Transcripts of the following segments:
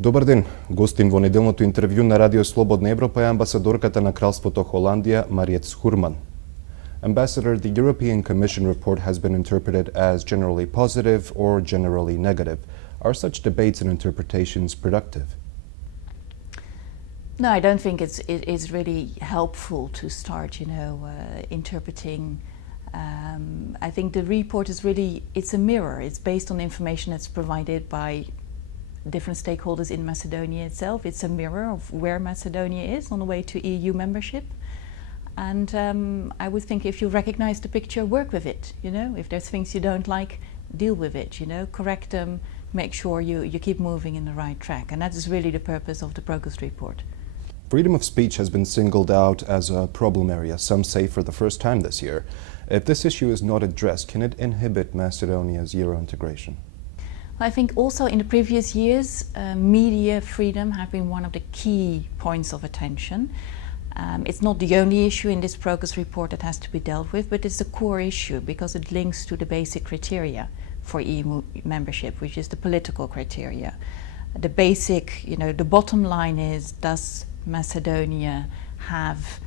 Добар ден, гостин во неделното интервју на Радио Слободна Европа е амбасадорката на Кралството Холандија Мариет Схурман. Ambassador, the European Commission report has been interpreted as generally positive or generally negative. Are such debates and interpretations productive? No, I don't think it is really helpful to start, interpreting. I think the report is it's a mirror. It's based on information that's provided by different stakeholders in Macedonia itself. It's a mirror of where Macedonia is on the way to EU membership. And I would think if you recognize the picture, work with it. If there's things you don't like, deal with it. Correct them, make sure you keep moving in the right track. And that is really the purpose of the progress report. Freedom of speech has been singled out as a problem area, some say for the first time this year. If this issue is not addressed, can it inhibit Macedonia's Euro integration? I think also in the previous years, media freedom have been one of the key points of attention. It's not the only issue in this progress report that has to be dealt with, but it's a core issue because it links to the basic criteria for EU membership, which is the political criteria. The basic, the bottom line is, does Macedonia have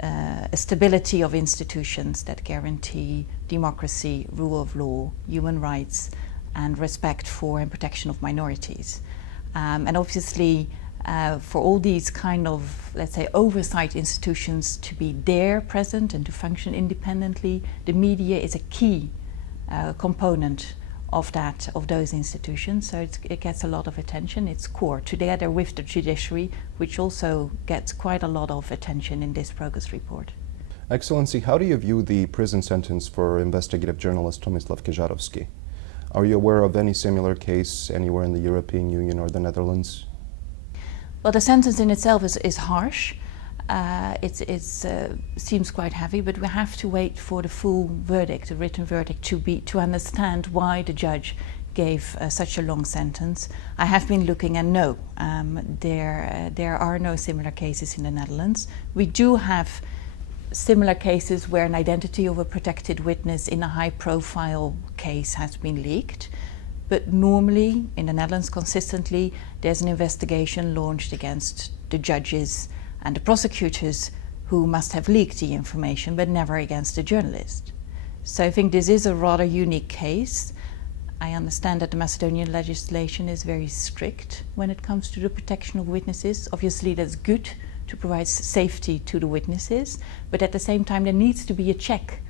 a stability of institutions that guarantee democracy, rule of law, human rights, and respect for and protection of minorities? And obviously, for all these kind of, let's say, oversight institutions to be there, present, and to function independently, the media is a key component of those institutions. So it gets a lot of attention. It's core, together with the judiciary, which also gets quite a lot of attention in this progress report. Excellency, how do you view the prison sentence for investigative journalist Tomislav Kežarovski? Are you aware of any similar case anywhere in the European Union or the Netherlands? Well, the sentence in itself is harsh. It seems quite heavy, but we have to wait for the full verdict, the written verdict, to understand why the judge gave such a long sentence. I have been looking, and no, there are no similar cases in the Netherlands. We do have similar cases where an identity of a protected witness in a high-profile case has been leaked. But normally, in the Netherlands, consistently, there's an investigation launched against the judges and the prosecutors who must have leaked the information, but never against the journalist. So I think this is a rather unique case. I understand that the Macedonian legislation is very strict when it comes to the protection of witnesses. Obviously, that's good to provide safety to the witnesses, but at the same time, there needs to be a check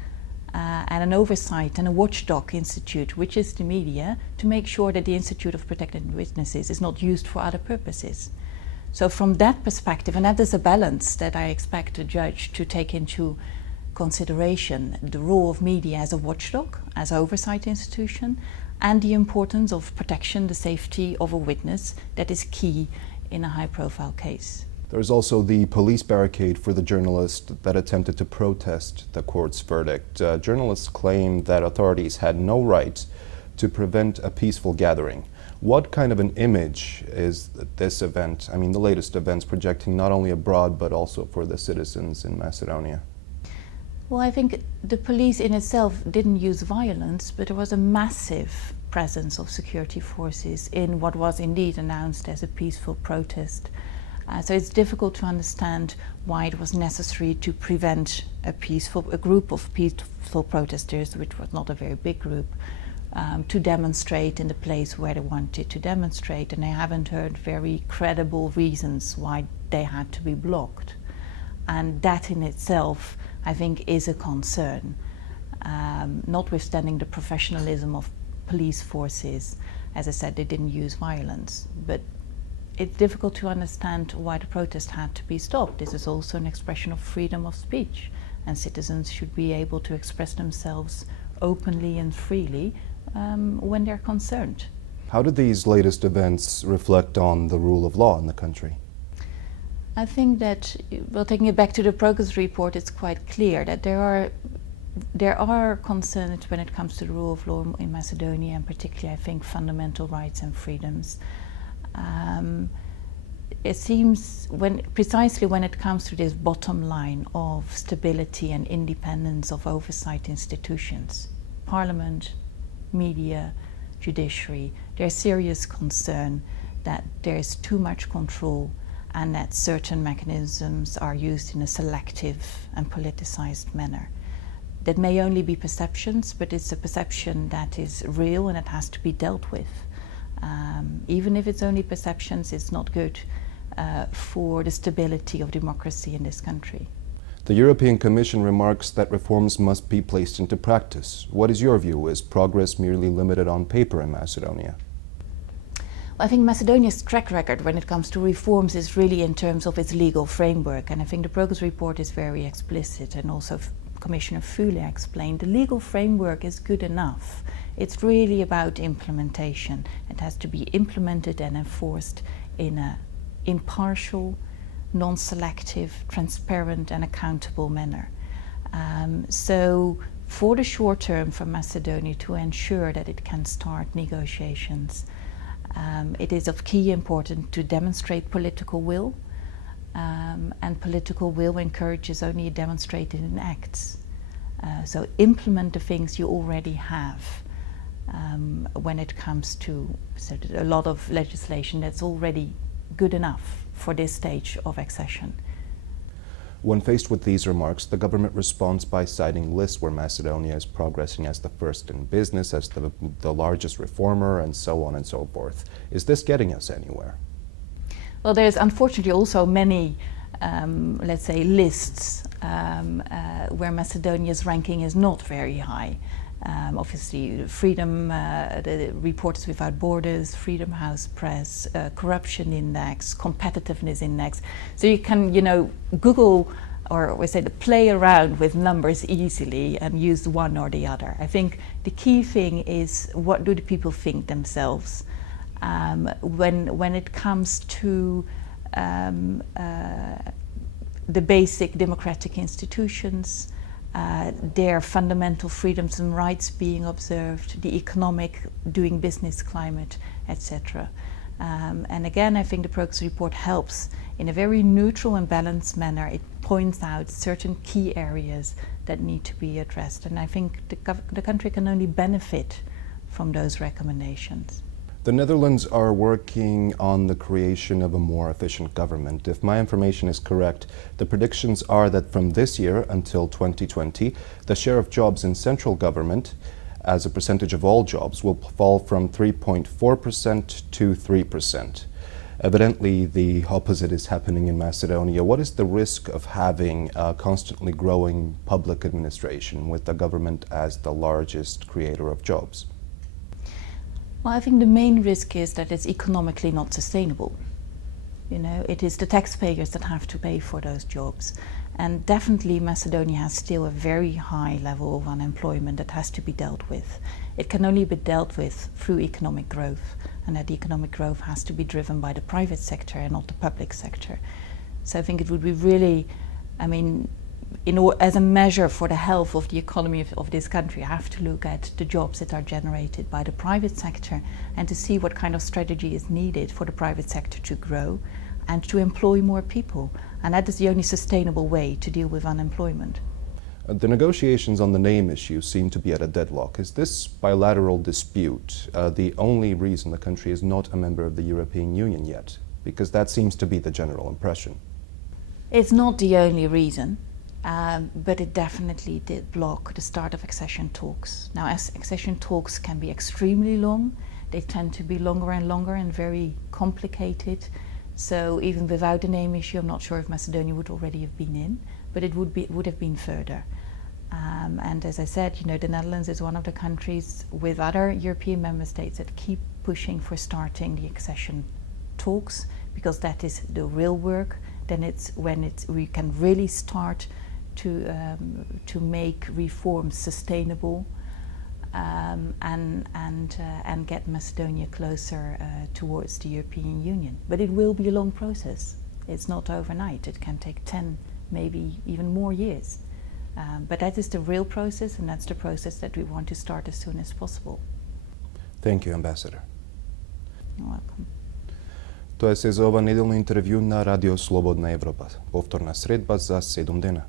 and an oversight and a watchdog institute, which is the media, to make sure that the Institute of Protected Witnesses is not used for other purposes. So from that perspective, and that is a balance that I expect a judge to take into consideration, the role of media as a watchdog, as an oversight institution, and the importance of protection, the safety of a witness, that is key in a high-profile case. There's also the police barricade for the journalist that attempted to protest the court's verdict. Journalists claim that authorities had no right to prevent a peaceful gathering. What kind of an image is this event, the latest events, projecting not only abroad but also for the citizens in Macedonia? Well, I think the police in itself didn't use violence, but there was a massive presence of security forces in what was indeed announced as a peaceful protest. So it's difficult to understand why it was necessary to prevent a group of peaceful protesters, which was not a very big group, to demonstrate in the place where they wanted to demonstrate, and I haven't heard very credible reasons why they had to be blocked. And that in itself, I think, is a concern, notwithstanding the professionalism of police forces. As I said, they didn't use violence, but it's difficult to understand why the protest had to be stopped. This is also an expression of freedom of speech, and citizens should be able to express themselves openly and freely when they're concerned. How do these latest events reflect on the rule of law in the country? I think that, well, taking it back to the progress report, it's quite clear that there are concerns when it comes to the rule of law in Macedonia, and particularly, I think, fundamental rights and freedoms. It seems precisely when it comes to this bottom line of stability and independence of oversight institutions, parliament, media, judiciary, there's serious concern that there is too much control and that certain mechanisms are used in a selective and politicized manner. That may only be perceptions, but it's a perception that is real and it has to be dealt with. Even if it's only perceptions, it's not good for the stability of democracy in this country. The European Commission remarks that reforms must be placed into practice. What is your view? Is progress merely limited on paper in Macedonia? I think Macedonia's track record when it comes to reforms is really in terms of its legal framework, and I think the progress report is very explicit, and also Commissioner Füle explained the legal framework is good enough. It's really about implementation. It has to be implemented and enforced in an impartial, non-selective, transparent and accountable manner. So for the short term for Macedonia to ensure that it can start negotiations, it is of key importance to demonstrate political will, and political will encourages only demonstrated in acts. So implement the things you already have when it comes to a lot of legislation that's already good enough for this stage of accession. When faced with these remarks, the government responds by citing lists where Macedonia is progressing as the first in business, as the largest reformer, and so on and so forth. Is this getting us anywhere? Well, there's unfortunately also many, let's say, lists where Macedonia's ranking is not very high. Obviously, Freedom, the Reporters Without Borders, Freedom House Press, Corruption Index, Competitiveness Index. So you can, Google or we say play around with numbers easily and use one or the other. I think the key thing is, what do the people think themselves when it comes to the basic democratic institutions, their fundamental freedoms and rights being observed, the economic doing business climate, etc. And again, I think the progress report helps in a very neutral and balanced manner. It points out certain key areas that need to be addressed, and I think the country can only benefit from those recommendations. The Netherlands are working on the creation of a more efficient government. If my information is correct, the predictions are that from this year until 2020, the share of jobs in central government as a percentage of all jobs will fall from 3.4% to 3%. Evidently, the opposite is happening in Macedonia. What is the risk of having a constantly growing public administration with the government as the largest creator of jobs? Well, I think the main risk is that it's economically not sustainable. It is the taxpayers that have to pay for those jobs. And definitely Macedonia has still a very high level of unemployment that has to be dealt with. It can only be dealt with through economic growth, and that economic growth has to be driven by the private sector and not the public sector. So I think it would be really, as a measure for the health of the economy of this country, you have to look at the jobs that are generated by the private sector and to see what kind of strategy is needed for the private sector to grow and to employ more people. And that is the only sustainable way to deal with unemployment. The negotiations on the name issue seem to be at a deadlock. Is this bilateral dispute the only reason the country is not a member of the European Union yet? Because that seems to be the general impression. It's not the only reason. But it definitely did block the start of accession talks. Now, as accession talks can be extremely long, they tend to be longer and longer and very complicated. So even without the name issue, I'm not sure if Macedonia would already have been in, but it would have been further. And as I said, the Netherlands is one of the countries with other European member states that keep pushing for starting the accession talks, because that is the real work. Then it's when we can really start to make reforms sustainable and get Macedonia closer towards the European Union. But it will be a long process. It's not overnight. It can take 10, maybe even more years. But that is the real process, and that's the process that we want to start as soon as possible. Thank you, Ambassador. You're welcome. Тоа се за ова неделно интервју на Радио Слободна Европа. Повторна средба за 7 дена.